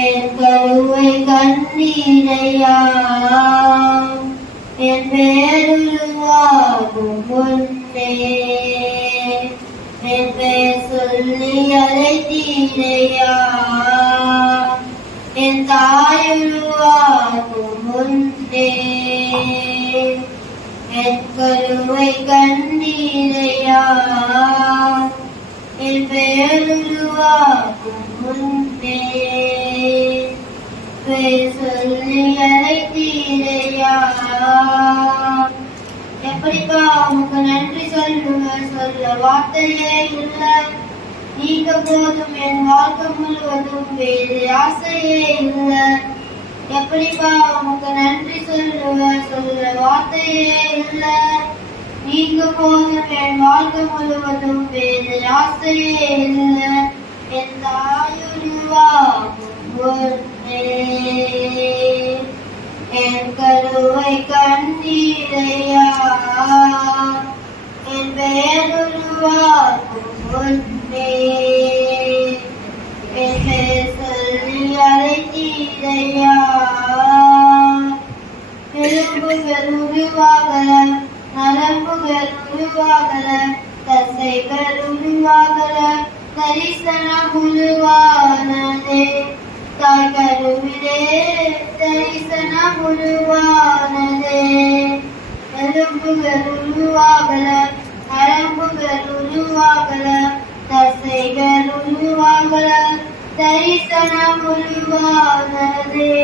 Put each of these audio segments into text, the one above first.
என் கருவை கண்ணீரையா என் பேருருவாகும் முன்னே என் பெயர் சொல்லி அழைத்தீரையா என் தாயுருவாகும் முன்னே என் கருவை கண்ணீரையா என் பெயருருவாகும் முன்பே. பெயர் சொல்லி அழைத்தீரையா எப்படிப்பா உமக்கு நன்றி சொல்லுங்க சொல்ல வார்த்தையே இல்லை. நீங்க போதும் என் வாழ்க்கை முழுவதும் வேறு ஆசையே இல்லை. எப்படிப்பா உங்க நன்றி சொல்லுவ சொல்ல வார்த்தையே இல்லை. நீங்க போதும் என் வாழ்க்கை முழுவதும் வேறு ஆசையே இல்லை. என் தாயுருவாகும் என் கருவை கண்ணீரையா என் பெயருருவாகும் ஒன்றே சொல்லி அழைத்தீரையா எலும்புகள் உருவாகல நரம்புகள் உருவாகல தசைகள் உருவாகல தரிசனம் உருவானதே. தாய் கருவிலே தரிசனம் உருவானதே. எலும்புகள் உருவாகல நரம்புகள் உருவாகல தசைகள் உருவாகல தரிசனம் உருவானதே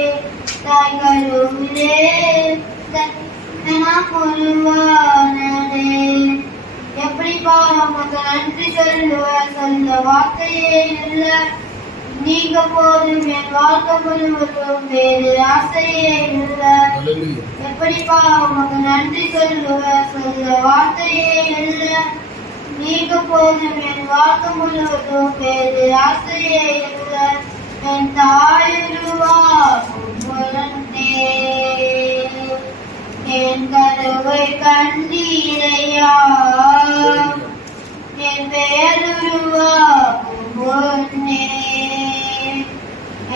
தாய் கருவிலே தரிசனம் உருவானதே எப்படிப்பா நமக்கு நன்றி சொல்லுவ? சொல்ல வார்த்தையே இல்லை. நீங்க போதும் என் வாழ்க்கை முழுவதும் வேறு ஆசையே இல்லை. எப்படிப்பா உமக்கு நன்றி சொல்லுவ? சொல்ல வார்த்தையே இல்லை. நீக்க போதும் என் வாழ்க்கை முழுவதும் வேறு ஆசையே இல்லை. என் தாயுருவாகும் என் கருவை கண்டீரையா என் பெயருருவாகும் பொன்னே.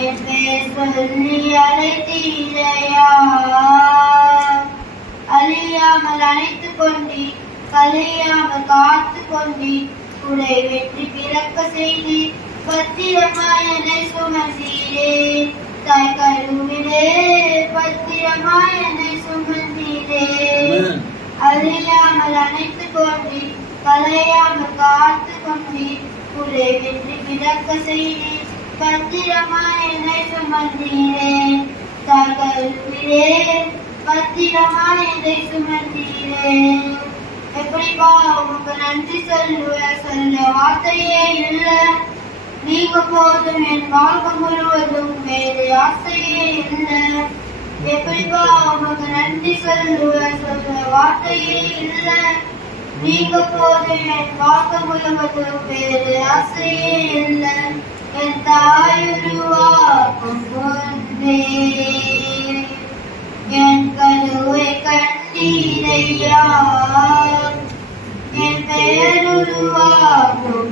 என் பெயர் சொல்லி அழைத்தீரையா அழியாமல் அழைத்து கொண்டீர். கலையாமல் காத்து கொண்டி உடை வெற்றி பிறக்க செய்தி பத்திரமாய் என்னை சுமந்தீரே. தாய் கருவிலே பத்திரமாய் என்னை சுமந்தீரே. அழியாமல் அணைத்துக் கொண்டி கலையாமல் காத்து கொண்டி உடை வெற்றி பிறக்க செய்தி பத்திரமாய் என்னை சுமந்தீரே. தாய் கருவிலே பத்திரமாய் என்னை சுமந்தீரே. எப்படிப்பா உனக்கு நன்றி சொல்லுவ சொல்ல வார்த்தையே இல்லை. நீங்க போதும் என் வாழ்க்கை முழுவதும் வேறு ஆசையே இல்லை. எப்படிப்பா உனக்கு நன்றி சொல்லுவ சொல்ல வார்த்தையே இல்லை. நீங்க போதும் என் வாழ்க்கை முழுவதும் வேறு ஆசையே இல்லை. என் தாயுருவாக்கும் பொன்னே என் கருவை கண்டீரையா என் பெயருருவாகும்